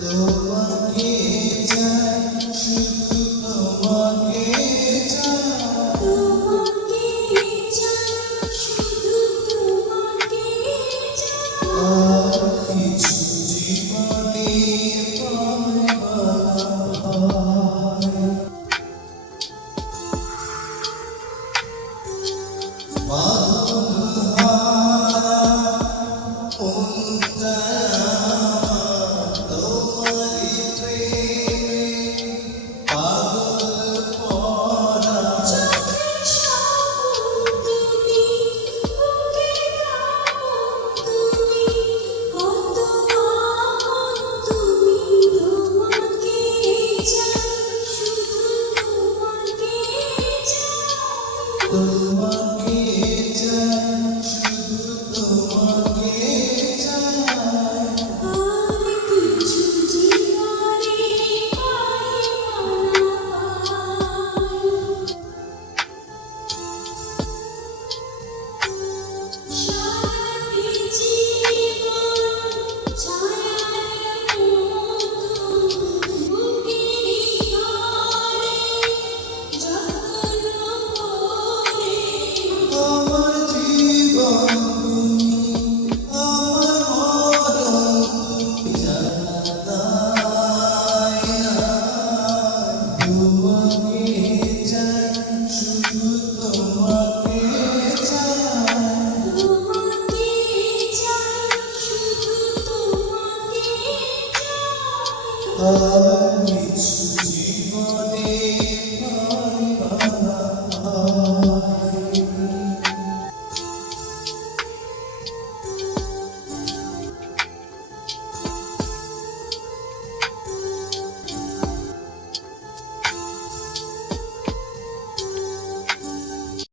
তোমাকে চাই, শুধু তোমাকে চাই, তোমাকে চাই, শুধু তোমাকে চাই। আর কিছু জীবনে চোখের স্বপ্ন তুমি, বুকের আপন তুমি, কত আপন তুমি। তোমাকে চাই, শুধু তোমাকে চাই। তোমাকে চাই, শুধু তোমাকে চাই, আর কিছু জীবনে পাই না পাই। সারাটি জীবন ছায়ার মতো বুকের ঘরে যত্ন করে। আমার জীবন তুমি, আমার মরণ তুমি, জানাই না। তোমাকে চাই, শুধু তোমাকে চাই, তোমাকে চাই, শুধু তোমাকে চাই। আর কিছু